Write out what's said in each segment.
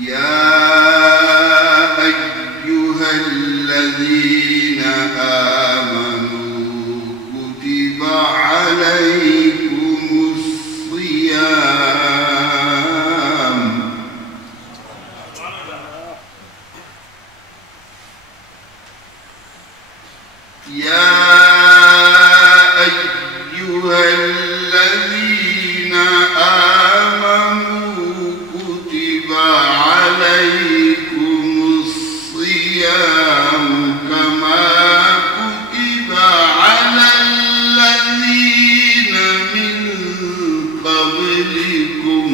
يا أيها الذين آمنوا كتب عليكم الصيام يا أيها الذين آمنوا كتب عليكم الصيام كما كتب على الذين من قبلكم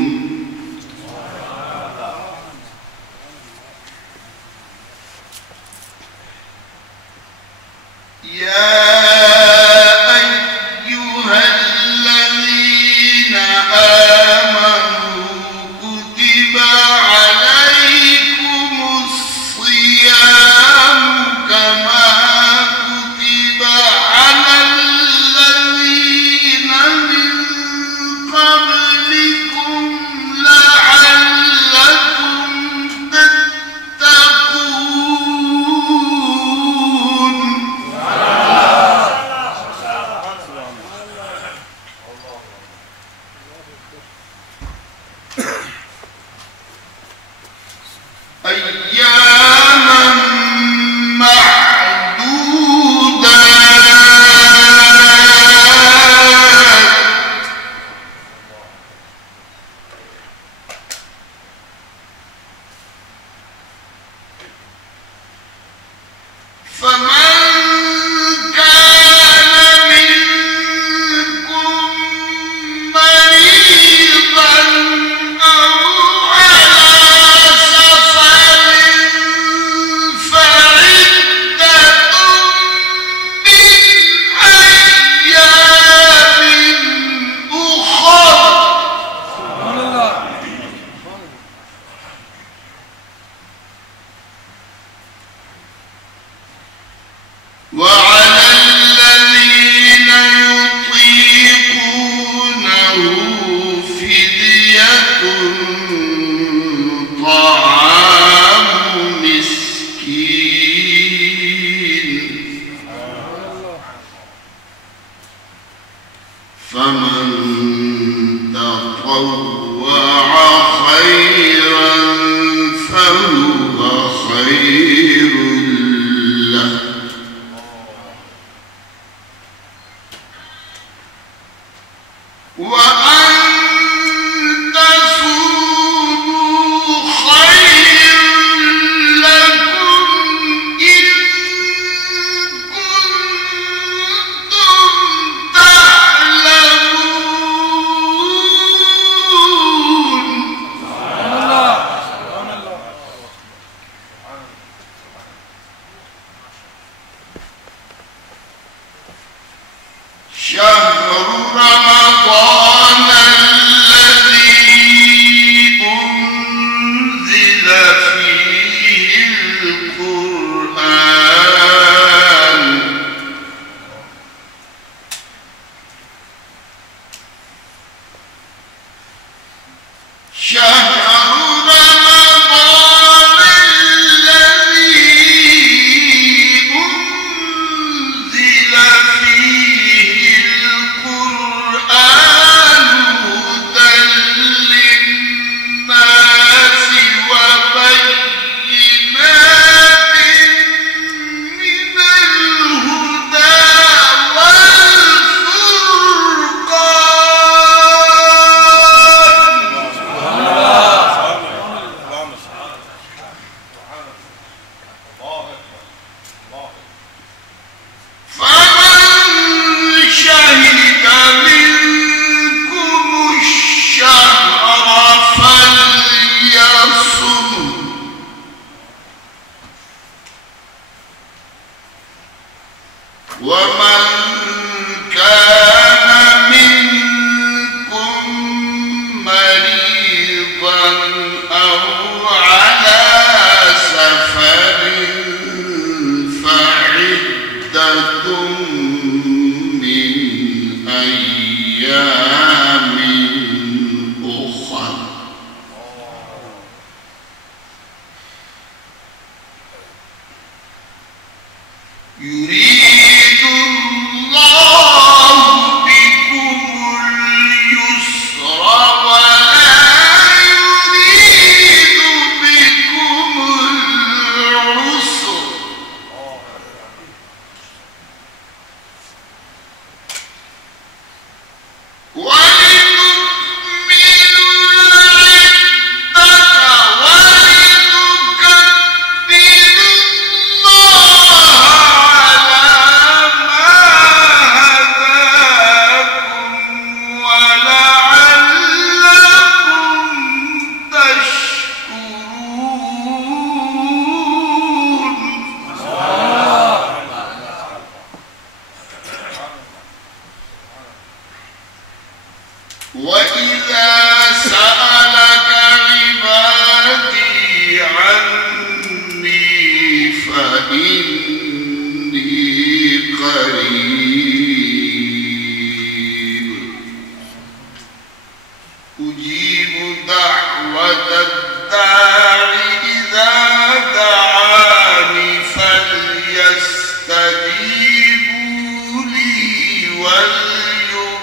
يا أيها الذين آمنوا كتب عليكم الصيام كما كتب على الذين من قبلكم لعلكم تتقون أياما معدودات فمن كان منكم مريضا أو على سفر فعدة من أيام أخر وعلى الذين يطيقونه فدية طعام مسكين فمن تطوع خيرا فهو خير له وأن تصوموا خير لكم إن كنتم تعلمون شهر رمضان الذي أنزل فيه القرآن شهر رمضان الذي أنزل فيه القرآن هدى للناس وبينات من الهدى والفرقان فمن شهد منكم الشهر فليصم ومن كان منكم مريضا أو على سفر فعدة من أيام أخر وَإِذَا سَأَلَكَ عِبَادِي عَنِّي فَإِنِّي قَرِيبٌ أُجِيبُ دَعْوَةَ الدَّاعِ إِذَا دَعَانِ فَلْيَسْتَجِيبُوا لِي وَلْيُؤْمِنُوا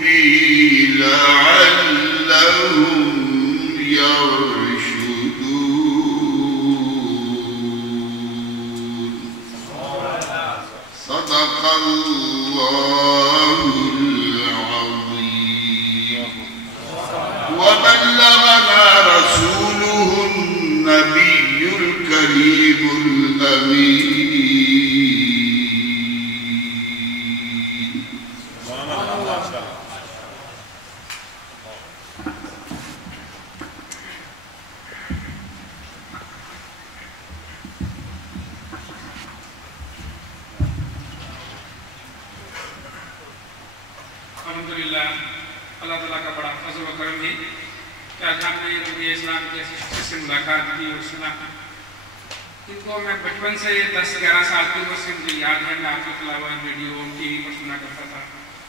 بِي لَعَلَّهُمْ يَرْشُدُونَ. صدق الله العظيم. وبلغنا رسوله النبي الكريم الأمين. الحمدللہ اللہ تعالیٰ کا بڑا فضل و کرم ہے کہ آج ہم نے نبی اسلام کی ایسی شخص سے ملاقات کی اور سنا. ان کو میں بچپن سے 10-11 سال کی عمر سے مجھے یاد ہے میں آپ کی تلاوت ویڈیو ٹی وی پر سنا کرتا تھا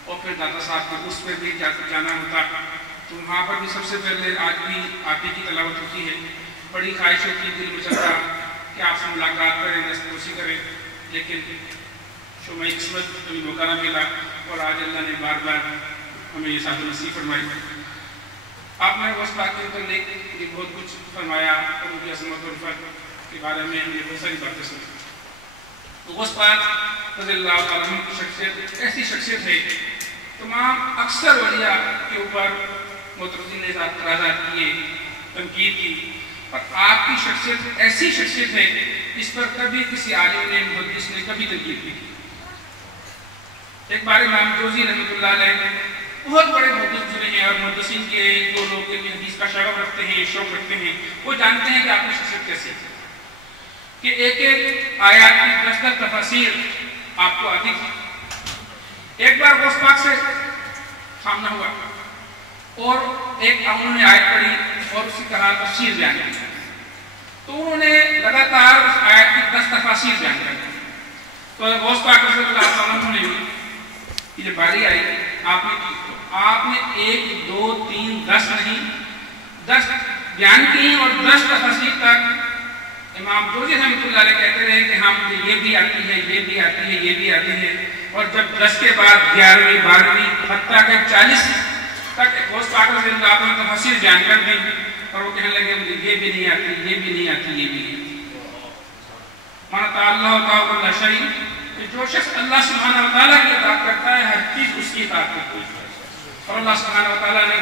اور پھر دادا صاحب کو اس پہ بھی جانا ہوتا تو وہاں پر بھی سب سے پہلے آج بھی آپ ہی کی تلاوت ہوتی ہے. بڑی خواہش ہوتی دل میں چلتا کہ آپ سے ملاقات کریں دسترسی کریں لیکن شمع قسمت کبھی موقع نہ ملا اور آج اللہ نے بار بار ہمیں یہ ساتھ نصیب فرمائی. آپ نے اس بات کے متعلق یہ بہت کچھ فرمایا اور ان کی عظمت اور رفعت کے بارے میں ہم نے بہت ساری باتیں سنی. تو اس بات رضی اللہ تعالیٰ عنہ کی شخصیت ایسی شخصیت ہے تمام اکثر اولیاء کے اوپر معترضین نے اعتراضات کیے تنقید کی پر آپ کی شخصیت ایسی شخصیت ہے اس پر کبھی کسی عالم نے محدث نے کبھی تنقید نہیں کی. ایک بار امام جوزی رحمۃ اللہ علیہ بہت بڑے محدث گزرے ہیں اور محدثین کے دو لوگ علم حدیث کا شغف رکھتے ہیں شوق رکھتے ہیں وہ جانتے ہیں کہ آپ کی شخصیت کیسی ہے کہ ایک ایک آیات کی 10 تفاسیر آپ کو آتی تھی. ایک بار غوث پاک سے سامنا ہوا اور ایک انہوں نے آیت پڑھی اور اس کی کہا تفسیر بیان کی تو انہوں نے لگاتار اس آیت کی 10 تفاسیر بیان کر دی. تو غوث پاک رضی اللہ عنہ نے یہ باری آئی آپ نے 1 2 3 10 نہیں 10 بیان کی اور 10 تفاسیر تک امام جوزی رحمۃ اللہ علیہ کہتے رہے کہ ہم یہ بھی آتی ہے یہ بھی آتی ہے یہ بھی آتی ہے اور جب 10 کے بعد 11ویں 12ویں حتیٰ کہ 40 تک غوث پاک رضی اللہ عنہ نے تفاسیر بیان کر دی اور وہ کہنے لگے مجھے یہ بھی نہیں آتی یہ بھی نہیں آتی یہ بھی نہیں آتی. مانا تعالیٰ تعالیٰ شریف کہ جو شخص اللہ سبحانہ وتعالیٰ کی اطاعت کرتا ہے ہر چیز اس کی اطاعت کرتی ہے اور اللہ سبحانہ وتعالیٰ نے